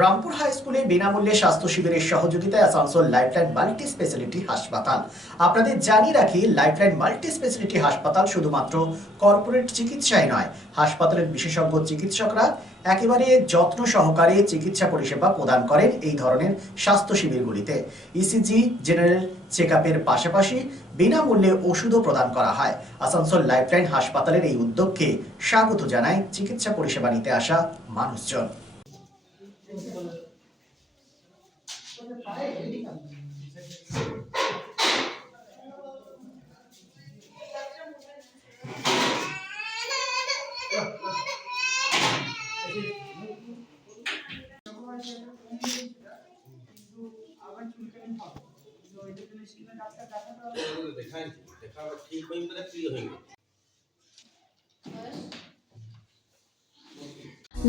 রামপুর হাই স্কুলে বিনামূল্যে স্বাস্থ্য শিবিরের সহযোগিতায় আসানসোল লাইফলাইন মাল্টি স্পেশালিটি হাসপাতাল। আপনাদের জানিয়ে রাখি, লাইফলাইন মাল্টি স্পেশালিটি হাসপাতাল শুধুমাত্র কর্পোরেট চিকিৎসাই নয়, হাসপাতালের বিশেষজ্ঞ চিকিৎসকরা একেবারে যত্ন সহকারে চিকিৎসা পরিষেবা প্রদান করেন এই ধরনের স্বাস্থ্য শিবিরগুলিতে। ইসিজি, জেনারেল চেকআপের পাশাপাশি বিনামূল্যে ওষুধও প্রদান করা হয়। আসানসোল লাইফলাইন হাসপাতালের এই উদ্যোগকে স্বাগত জানায় চিকিৎসা পরিষেবা নিতে আসা মানুষজন।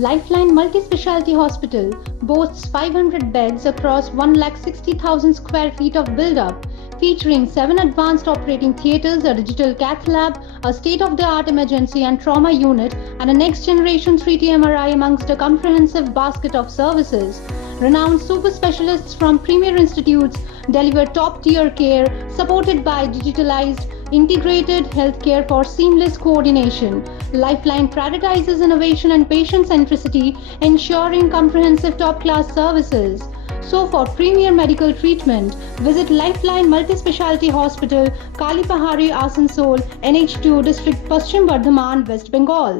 Lifeline Multi-Speciality Hospital boasts 500 beds across 160,000 square feet of build-up, featuring 7 advanced operating theatres, a digital cath lab, a state-of-the-art emergency and trauma unit, and a next-generation 3D MRI amongst a comprehensive basket of services. Renowned super specialists from premier institutes deliver top-tier care, supported by digitalized, integrated healthcare for seamless coordination. Lifeline prioritizes innovation and patient centricity, ensuring comprehensive top-class services. So, for premier medical treatment, visit Lifeline Multi-Speciality Hospital, Kalipahari, Asansol, NH2 District, Paschim Bardhaman, West Bengal.